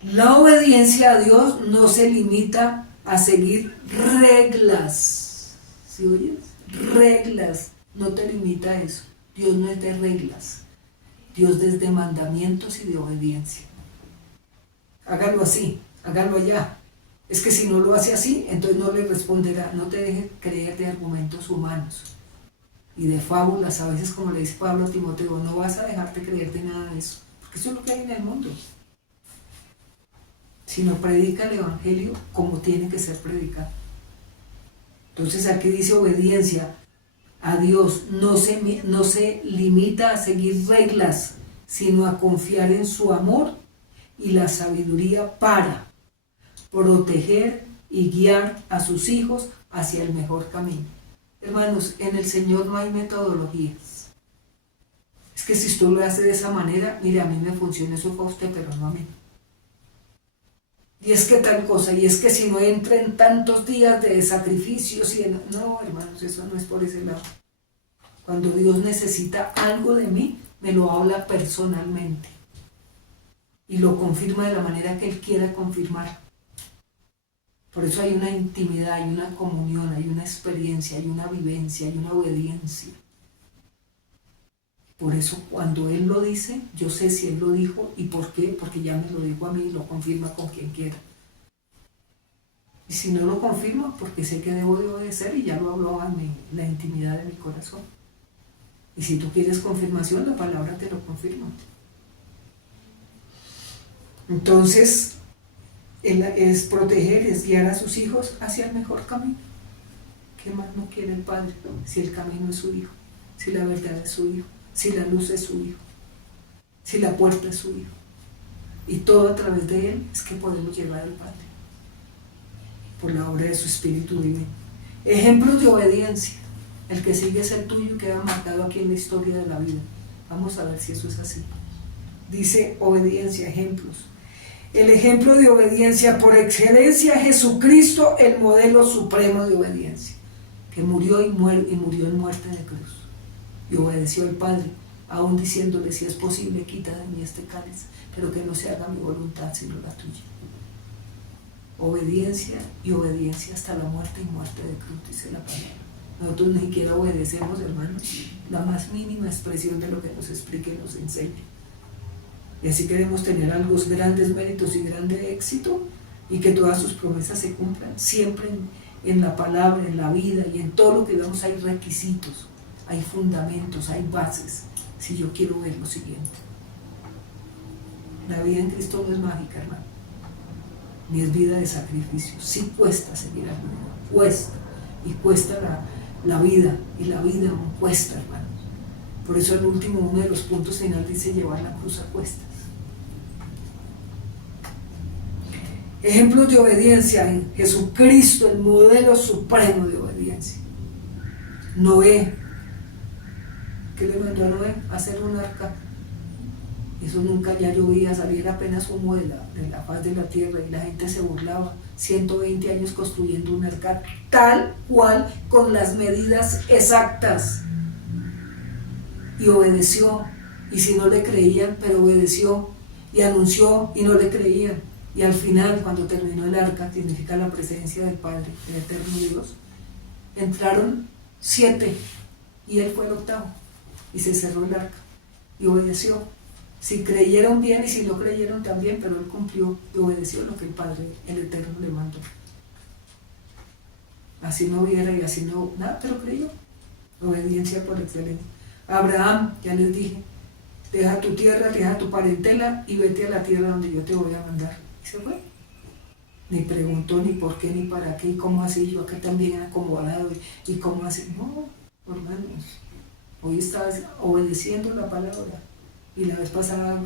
La obediencia a Dios no se limita a seguir reglas. ¿Sí oyes? Reglas. No te limita a eso. Dios no es de reglas, Dios es de mandamientos y de obediencia. Hágalo así, hágalo allá. Es que si no lo hace así, entonces no le responderá. No te dejes creer de argumentos humanos y de fábulas, a veces como le dice Pablo a Timoteo, no vas a dejarte creer de nada de eso, porque eso es lo que hay en el mundo. Sino predica el Evangelio como tiene que ser predicado. Entonces aquí dice obediencia a Dios, no se limita a seguir reglas, sino a confiar en su amor y la sabiduría para proteger y guiar a sus hijos hacia el mejor camino. Hermanos, en el Señor no hay metodologías. Es que si usted lo hace de esa manera, mire, a mí me funciona eso para usted, pero no a mí. Y es que tal cosa, y es que si no entra en tantos días de sacrificios y no, hermanos, eso no es por ese lado. Cuando Dios necesita algo de mí, me lo habla personalmente y lo confirma de la manera que Él quiera confirmar. Por eso hay una intimidad, hay una comunión, hay una experiencia, hay una vivencia, hay una obediencia. Por eso cuando Él lo dice, yo sé si Él lo dijo y por qué, porque ya me lo dijo a mí y lo confirma con quien quiera. Y si no lo confirma, porque sé que debo de obedecer y ya lo habló en la intimidad de mi corazón. Y si tú quieres confirmación, la palabra te lo confirma. Entonces, es proteger, es guiar a sus hijos hacia el mejor camino. ¿Qué más no quiere el Padre? Si el camino es su Hijo, si la verdad es su Hijo, si la luz es su Hijo, si la puerta es su Hijo. Y todo a través de Él es que podemos llegar al Padre, por la obra de su Espíritu Divino. Ejemplos de obediencia. El que sigue es el tuyo, queda marcado aquí en la historia de la vida. Vamos a ver si eso es así. Dice obediencia, ejemplos. El ejemplo de obediencia por excelencia, Jesucristo, el modelo supremo de obediencia, que murió y murió en muerte de cruz. Y obedeció al Padre, aún diciéndole, si es posible, quita de mí este cáliz, pero que no se haga mi voluntad sino la tuya. Obediencia y obediencia hasta la muerte y muerte de cruz, dice la palabra. Nosotros ni siquiera obedecemos, hermanos, la más mínima expresión de lo que nos explique y nos enseñe. Y así queremos tener algunos grandes méritos y grande éxito y que todas sus promesas se cumplan siempre en la palabra, en la vida y en todo lo que vemos hay requisitos, hay fundamentos, hay bases. Si yo quiero ver lo siguiente, la vida en Cristo no es mágica, hermano, ni es vida de sacrificio. Sí cuesta seguir a Dios, cuesta, y cuesta la vida, y la vida aún cuesta, hermano. Por eso el último, uno de los puntos finales dice llevar la cruz a cuestas. Ejemplos de obediencia en Jesucristo, el modelo supremo de obediencia. Noé, ¿qué le mandó a Noé? A hacer un arca. Eso nunca ya llovía, salía apenas humo de la faz de la tierra y la gente se burlaba. 120 años construyendo un arca tal cual, con las medidas exactas. Y obedeció, y si no le creían, pero obedeció, y anunció y no le creían. Y al final, cuando terminó el arca, que significa la presencia del Padre, del eterno Dios, entraron 7 y él fue el octavo y se cerró el arca y obedeció. Si creyeron bien y si no creyeron también, pero él cumplió y obedeció lo que el Padre, el eterno, le mandó. Así no viera y así no, nada, pero creyó. Obediencia por excelencia. Abraham, ya les dije, deja tu tierra, deja tu parentela y vete a la tierra donde yo te voy a mandar. Y se fue. Ni preguntó ni por qué, ni para qué, y cómo así, yo acá también acomodado, y cómo así. No, hermanos, hoy estás obedeciendo la palabra, y la vez pasada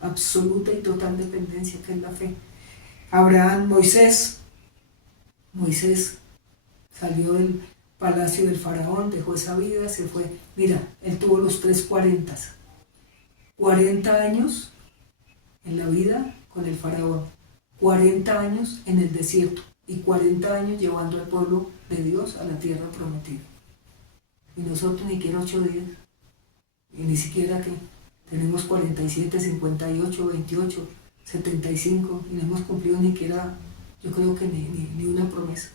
absoluta y total dependencia, que es la fe. Abraham, Moisés salió del palacio del faraón, dejó esa vida, se fue. Mira, él tuvo los 340, 40 años en la vida con el faraón, 40 años en el desierto y 40 años llevando al pueblo de Dios a la tierra prometida. Y nosotros ni siquiera 8 días, y ni siquiera que tenemos 47, 58, 28, 75, y no hemos cumplido ni siquiera, yo creo que ni una promesa.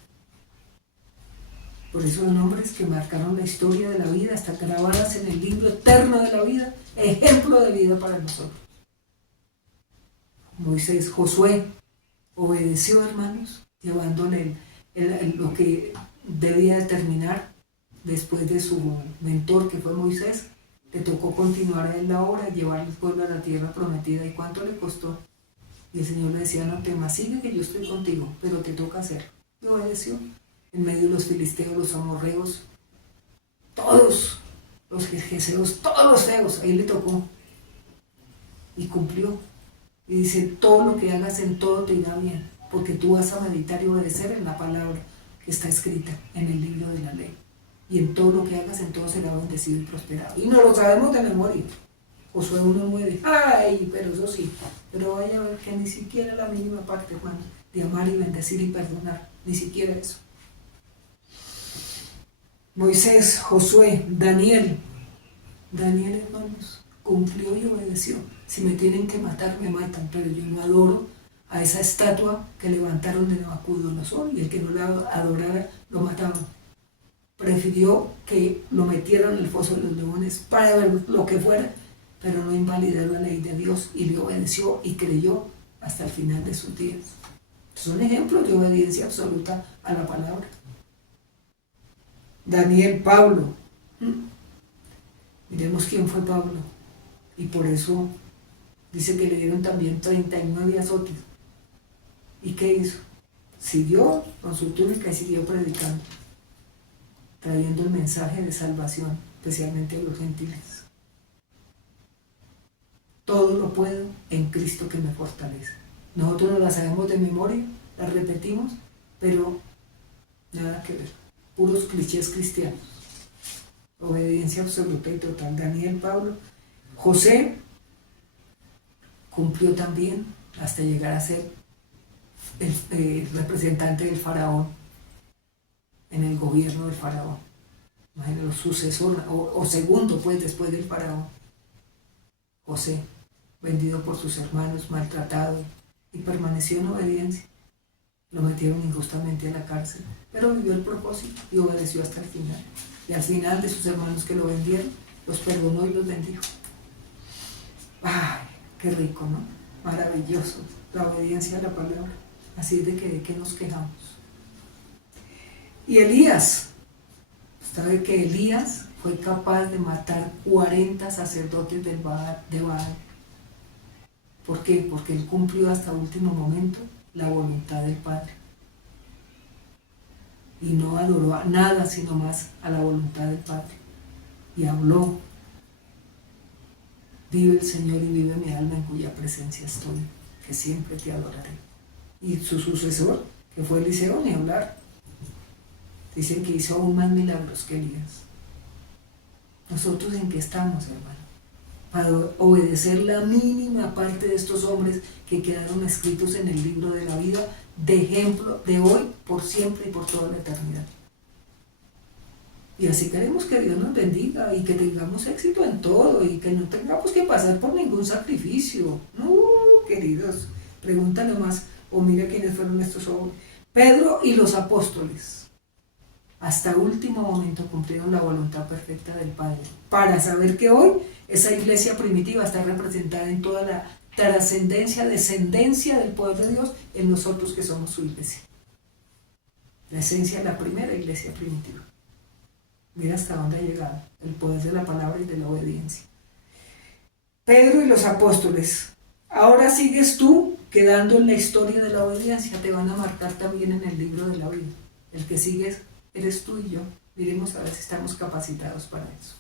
Por eso son hombres que marcaron la historia de la vida, hasta grabadas en el libro eterno de la vida, ejemplo de vida para nosotros. Moisés, Josué, obedeció, hermanos, llevándole lo que debía determinar después de su mentor, que fue Moisés. Le tocó continuar a él la obra, llevar al pueblo a la tierra prometida. ¿Y cuánto le costó? Y el Señor le decía, no temas, sigue que yo estoy contigo, pero te toca hacer. Y obedeció. En medio de los filisteos, los amorreos, todos los jeseos, todos los feos, ahí le tocó. Y cumplió. Y dice, todo lo que hagas en todo te irá bien, porque tú vas a meditar y obedecer en la palabra que está escrita en el libro de la ley. Y en todo lo que hagas, en todo será bendecido y prosperado. Y no lo sabemos de memoria. Josué 1:9, ay, pero eso sí, pero vaya a ver que ni siquiera la mínima parte, hermano, de amar y bendecir y perdonar, ni siquiera eso. Moisés, Josué, Daniel, hermanos, cumplió y obedeció. Si me tienen que matar, me matan, pero yo no adoro a esa estatua que levantaron de Nabucodonosor, y el que no la adorara, lo mataban. Prefirió que lo metieran en el foso de los leones para ver lo que fuera, pero no invalidar la ley de Dios, y le obedeció y creyó hasta el final de sus días. Son ejemplos de obediencia absoluta a la palabra. Daniel, Pablo. Miremos quién fue Pablo. Y por eso dice que le dieron también 39 azotes. ¿Y qué hizo? Siguió con su túnica y siguió predicando, trayendo el mensaje de salvación, especialmente a los gentiles. Todo lo puedo en Cristo que me fortalece. Nosotros no la sabemos de memoria, la repetimos, pero nada que ver. Puros clichés cristianos. Obediencia absoluta y total. Daniel, Pablo. José cumplió también hasta llegar a ser el representante del faraón en el gobierno del faraón. Imagínense, sucesor o segundo, pues, después del faraón. José, vendido por sus hermanos, maltratado, y permaneció en obediencia. Lo metieron injustamente a la cárcel, pero vivió el propósito y obedeció hasta el final. Y al final, de sus hermanos que lo vendieron, los perdonó y los bendijo. ¡Ay, qué rico!, ¿no? Maravilloso, la obediencia a la palabra. Así de que, ¿de qué nos quejamos? Y Elías, ¿sabe que Elías fue capaz de matar 40 sacerdotes de Baal? ¿Por qué? Porque él cumplió hasta último momento la voluntad del Padre. Y no adoró a nada sino más a la voluntad del Padre. Y habló: vive el Señor y vive mi alma en cuya presencia estoy, que siempre te adoraré. Y su sucesor, que fue Eliseo, ni hablar. Dicen que hizo aún más milagros que Elías. ¿Nosotros en qué estamos, hermano? Para obedecer la mínima parte de estos hombres que quedaron escritos en el libro de la vida, de ejemplo de hoy, por siempre y por toda la eternidad. Y así queremos que Dios nos bendiga y que tengamos éxito en todo y que no tengamos que pasar por ningún sacrificio. No, queridos, pregúntale más o mira quiénes fueron estos hombres. Pedro y los apóstoles. Hasta último momento cumplieron la voluntad perfecta del Padre, para saber que hoy esa iglesia primitiva está representada en toda la trascendencia, descendencia del poder de Dios en nosotros que somos su iglesia. La esencia de la primera iglesia primitiva. Mira hasta dónde ha llegado el poder de la palabra y de la obediencia. Pedro y los apóstoles. Ahora sigues tú quedando en la historia de la obediencia, te van a marcar también en el libro de la vida. El que sigues eres tú y yo. Miremos a ver si estamos capacitados para eso.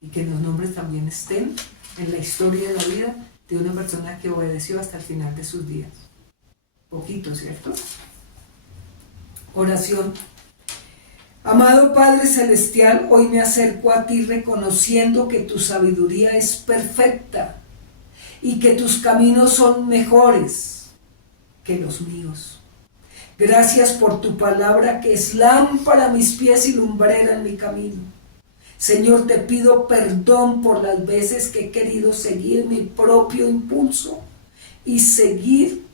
Y que los nombres también estén en la historia de la vida de una persona que obedeció hasta el final de sus días. Poquito, ¿cierto? Oración. Amado Padre Celestial, hoy me acerco a ti reconociendo que tu sabiduría es perfecta y que tus caminos son mejores que los míos. Gracias por tu palabra que es lámpara a mis pies y lumbrera en mi camino. Señor, te pido perdón por las veces que he querido seguir mi propio impulso y seguir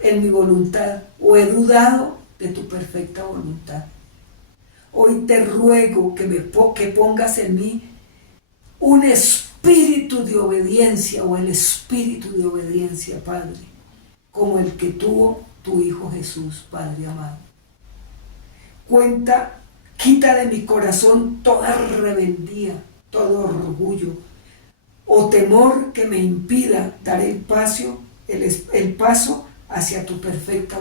en mi voluntad o he dudado de tu perfecta voluntad. Hoy te ruego que pongas en mí un espíritu de obediencia o el espíritu de obediencia, Padre, como el que tuvo tu Hijo Jesús, Padre amado. Quita de mi corazón toda rebeldía, todo orgullo o temor que me impida dar el paso hacia tu perfecta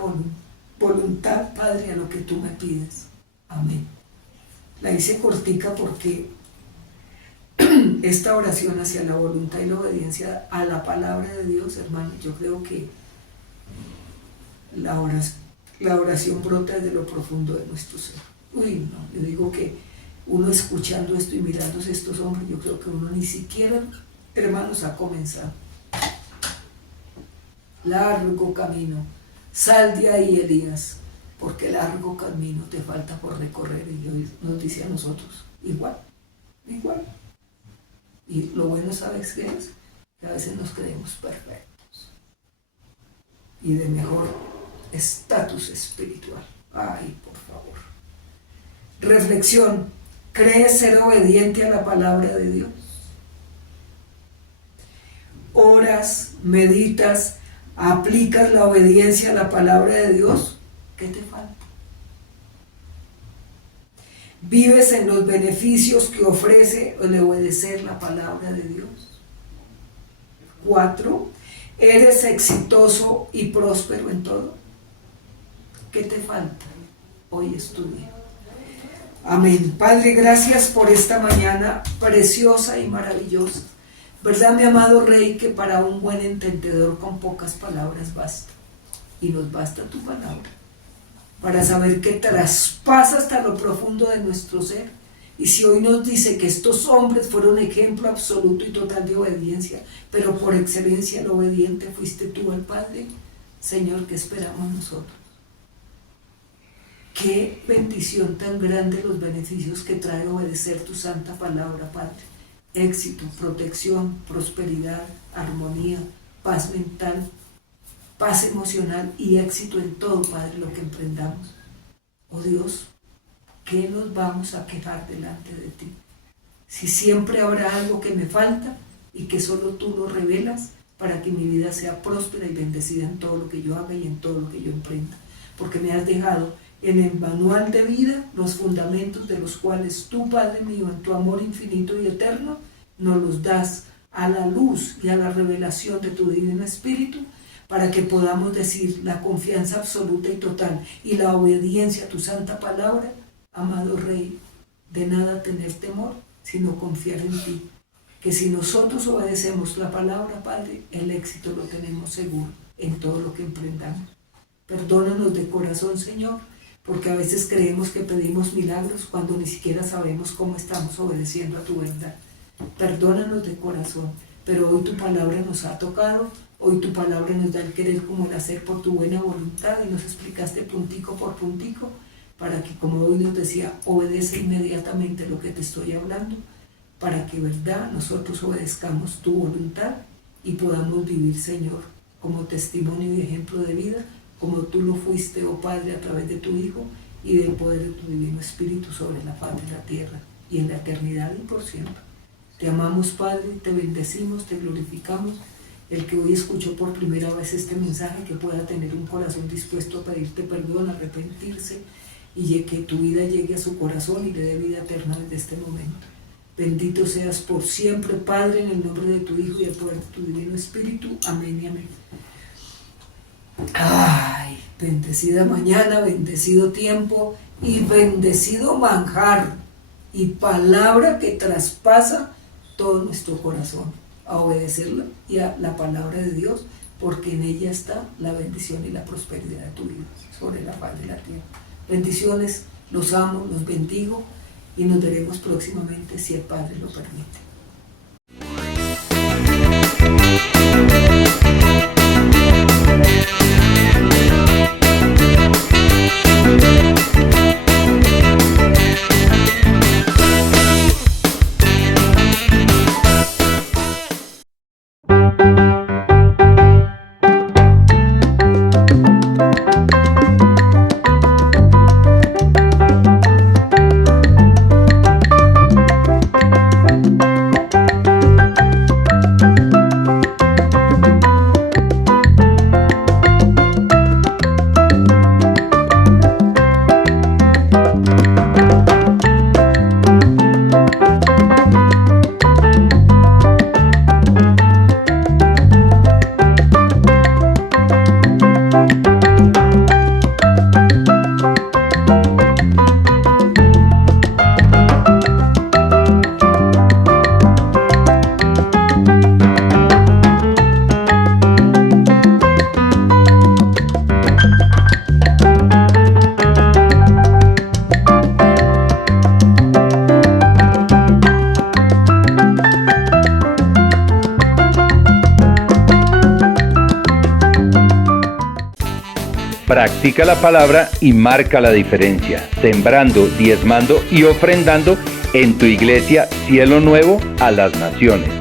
voluntad, Padre, a lo que tú me pides. Amén. La hice cortica porque esta oración hacia la voluntad y la obediencia a la palabra de Dios, hermano, yo creo que la oración brota desde lo profundo de nuestro ser. Uy, no, yo digo que uno escuchando esto y mirándose estos hombres, yo creo que uno ni siquiera, hermanos, ha comenzado. Largo camino, sal de ahí, Elías, porque largo camino te falta por recorrer. Y hoy nos dice a nosotros, igual. Y lo bueno, ¿sabes qué es? Que a veces nos creemos perfectos y de mejor estatus espiritual. Ay, por favor. Reflexión. ¿Crees ser obediente a la palabra de Dios? ¿Oras, meditas, aplicas la obediencia a la palabra de Dios? ¿Qué te falta? ¿Vives en los beneficios que ofrece el obedecer la palabra de Dios? 4. ¿Eres exitoso y próspero en todo? ¿Qué te falta? Hoy es tu día. Amén. Padre, gracias por esta mañana preciosa y maravillosa. ¿Verdad, mi amado Rey, que para un buen entendedor con pocas palabras basta? Y nos basta tu palabra para saber que traspasa hasta lo profundo de nuestro ser. Y si hoy nos dice que estos hombres fueron ejemplo absoluto y total de obediencia, pero por excelencia el obediente fuiste tú al Padre, Señor, ¿qué esperamos nosotros? Qué bendición tan grande los beneficios que trae obedecer tu santa palabra, Padre. Éxito, protección, prosperidad, armonía, paz mental, paz emocional y éxito en todo, Padre, lo que emprendamos. Oh Dios, ¿qué nos vamos a quejar delante de ti? Si siempre habrá algo que me falta y que solo tú lo revelas para que mi vida sea próspera y bendecida en todo lo que yo haga y en todo lo que yo emprenda. Porque me has dejado en el manual de vida, los fundamentos de los cuales tú, Padre mío, en tu amor infinito y eterno, nos los das a la luz y a la revelación de tu Divino Espíritu, para que podamos decir la confianza absoluta y total y la obediencia a tu santa palabra: amado Rey, de nada tener temor, sino confiar en ti. Que si nosotros obedecemos la palabra, Padre, el éxito lo tenemos seguro en todo lo que emprendamos. Perdónanos de corazón, Señor, porque a veces creemos que pedimos milagros cuando ni siquiera sabemos cómo estamos obedeciendo a tu verdad. Perdónanos de corazón, pero hoy tu palabra nos ha tocado, hoy tu palabra nos da el querer como el hacer por tu buena voluntad, y nos explicaste puntico por puntico, para que, como hoy nos decía, obedece inmediatamente lo que te estoy hablando, para que, verdad, nosotros obedezcamos tu voluntad y podamos vivir, Señor, como testimonio y ejemplo de vida, como tú lo fuiste, oh Padre, a través de tu Hijo y del poder de tu Divino Espíritu sobre la faz de la tierra y en la eternidad y por siempre. Te amamos, Padre, te bendecimos, te glorificamos. El que hoy escuchó por primera vez este mensaje, que pueda tener un corazón dispuesto a pedirte perdón, a arrepentirse, y que tu vida llegue a su corazón y le dé vida eterna desde este momento. Bendito seas por siempre, Padre, en el nombre de tu Hijo y el poder de tu Divino Espíritu. Amén y amén. Ay, bendecida mañana, bendecido tiempo y bendecido manjar y palabra que traspasa todo nuestro corazón, a obedecerla y a la palabra de Dios, porque en ella está la bendición y la prosperidad de tu vida sobre la faz de la tierra. Bendiciones, los amo, los bendigo y nos veremos próximamente, si el Padre lo permite. Practica la palabra y marca la diferencia, sembrando, diezmando y ofrendando en tu iglesia Cielo Nuevo a las Naciones.